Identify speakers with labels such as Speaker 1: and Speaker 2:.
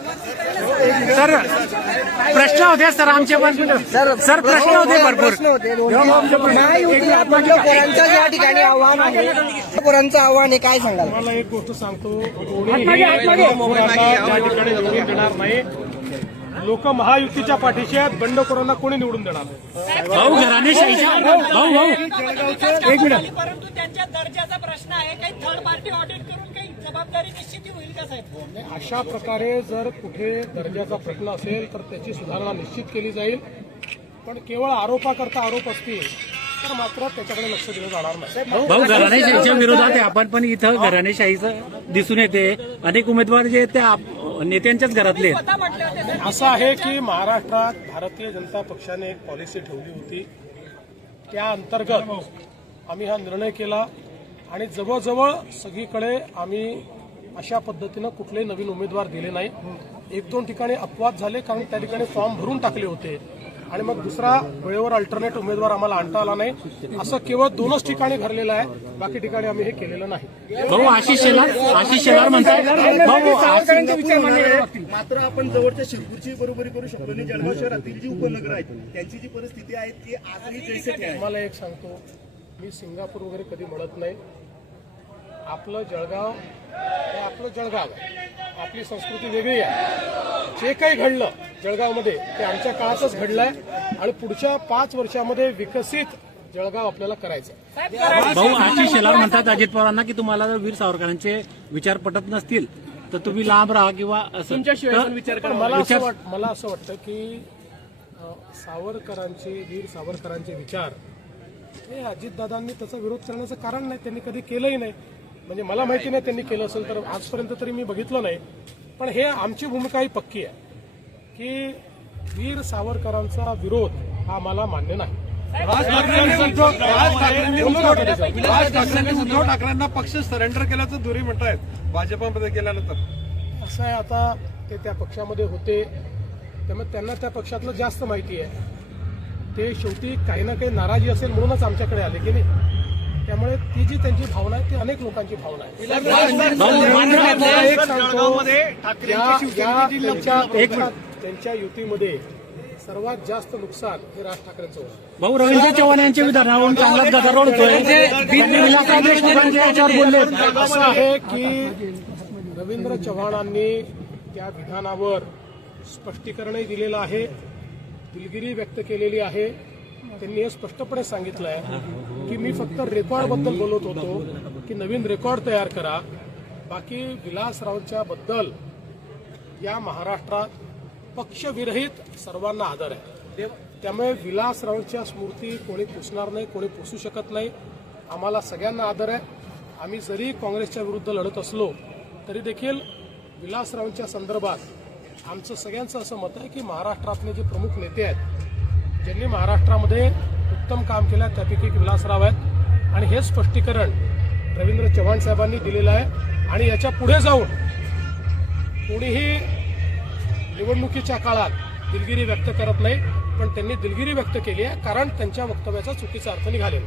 Speaker 1: Sir प्रश्न होते sir आमचे पण सर प्रश्न होते भरपूर.
Speaker 2: प्रश्न होते पोरांचं या ठिकाणी आव्हान आहे. पोरांचं आव्हान आहे काय सांगाल?
Speaker 3: मला एक गोष्ट सांगतो. ठिकाणी नाही लोक महायुतीच्या पाठीशी आहेत. बंडखोरांना कोणी निवडून देणार नाही?
Speaker 1: भाऊ घराने शाहीच्या भाऊ भाऊ. एक मिनिट.
Speaker 4: परंतु त्यांच्या दर्जाचा प्रश्न आहे. काही थर्ड पार्टी ऑडिट करून काही जबाबदारी निश्चिती होईल का साहेब?
Speaker 3: अशा प्रकारे जर कुठे दर्जाचा प्रश्न असेल तर त्याची सुधारणा निश्चित केली जाईल. पण केवळ आरोपाकरता आरोप असतील तर मात्र त्याच्याकडे लक्ष दिलं जाणार नाही.
Speaker 1: भाऊ घराणेशाहीच्या विरोधात आहे. आपण पण इथं घराणेशाहीचं दिसून येते. अनेक उमेदवार जे आहेत ते आप- नेत्यांच्याच घरातले
Speaker 3: असं आहे की महाराष्ट्रात भारतीय जनता पक्षाने एक पॉलिसी ठेवली होती. त्या अंतर्गत आम्ही हा निर्णय केला आणि जवळजवळ सगळीकडे आम्ही अशा पद्धतीनं कुठलेही नवीन उमेदवार दिले नाही. एक दोन ठिकाणी अपवाद झाले कारण त्या ठिकाणी फॉर्म भरून टाकले होते. आणि मग दुसरा वेळेवर अल्टरनेट उमेदवार आम्हाला आणता आला नाही. असं केवळ दोनच ठिकाणी भरलेलं आहे. बाकी ठिकाणी आम्ही हे केलेलं नाही.
Speaker 1: भाऊ आशिष शेलार आशिष शेलार म्हणताय. भाऊ
Speaker 5: मात्र आपण जवळच्या शिरपूरची बरोबरी करू शकतो आणि जळगाव शहरातील जी उपनगर आहेत त्यांची जी परिस्थिती आहे ती आजही जैसे आहे.
Speaker 3: तुम्हाला एक सांगतो. मी सिंगापूर वगैरे कधी म्हणत नाही. आपलं जळगाव हे आपलं जळगाव आपली संस्कृती वेगळी आहे. जे काही घडलं जळगावमध्ये. ते आमच्या काळातच घडलंय आणि पुढच्या पाच वर्षामध्ये विकसित जळगाव आपल्याला करायचं आहे.
Speaker 1: भाऊ आशिष शेलार म्हणतात अजित पवारांना की तुम्हाला जर वीर सावरकरांचे विचार पटत नसतील तर तुम्ही लांब राहा किंवा
Speaker 3: पण मला असं वाट मला असं वाटतं की सावरकरांचे वीर सावरकरांचे विचार हे अजितदादांनी त्याचा विरोध करण्याचं कारण नाही त्यांनी कधी केलंही नाही. म्हणजे मला माहिती नाही त्यांनी केलं असेल तर आजपर्यंत तरी मी बघितलं नाही. पण हे आमची भूमिका ही पक्की आहे. की वीर सावरकरांचा विरोध हा मला मान्य नाही.
Speaker 6: राज ठाकरेंनी उद्धव ठाकरेंना पक्ष सरेंडर केल्याचं दुरी म्हणतायत भाजपामध्ये गेल्यानंतर.
Speaker 3: असं आहे आता ते त्या पक्षामध्ये होते. त्यामुळे त्यांना त्या पक्षातलं जास्त माहिती आहे. ते शेवटी काही ना काही नाराजी असेल म्हणूनच आमच्याकडे आले की नाही? त्यामुळे ती जी त्यांची भावना आहे ती अनेक लोकांची भावना आहे. एक सांगतो त्यांच्या युतीमध्ये सर्वात जास्त नुकसान हे राज ठाकरेंचं होतं
Speaker 1: भाऊ रवींद्र चव्हाण यांच्या विधानावरून चांगलाच गदारोळ होतोय.
Speaker 3: असं आहे की रवींद्र चव्हाणांनी त्या विधानावर स्पष्टीकरणही दिलेलं आहे दिलगिरी व्यक्त केलेली आहे. त्यांनी हे स्पष्टपणे सांगितलं आहे की मी फक्त रेकॉर्डबद्दल बोलत होतो की नवीन रेकॉर्ड तयार करा. बाकी विलासरावांच्या बद्दल या महाराष्ट्रात पक्षविरहित सर्वांना आदर आहे. त्यामुळे विलासरावांच्या स्मृती कोणी पुसणार नाही कोणी पुसू शकत नाही. आम्हाला सगळ्यांना आदर आहे. आम्ही जरी काँग्रेसच्या विरुद्ध लढत असलो तरी देखील विलासरावांच्या संदर्भात आमचं सगळ्यांचं असं मत आहे की महाराष्ट्रातले जे प्रमुख नेते आहेत ज्यांनी महाराष्ट्रामध्ये उत्तम काम केलं आहे त्यापैकी एक विलासराव आहेत. आणि हे स्पष्टीकरण रवींद्र चव्हाण साहेबांनी दिलेलं आहे. आणि याच्यापुढे जाऊन कोणीही निवडणुकीच्या काळात दिलगिरी व्यक्त करत नाही पण त्यांनी दिलगिरी व्यक्त केली आहे कारण त्यांच्या वक्तव्याचा चुकीचा अर्थ निघालेला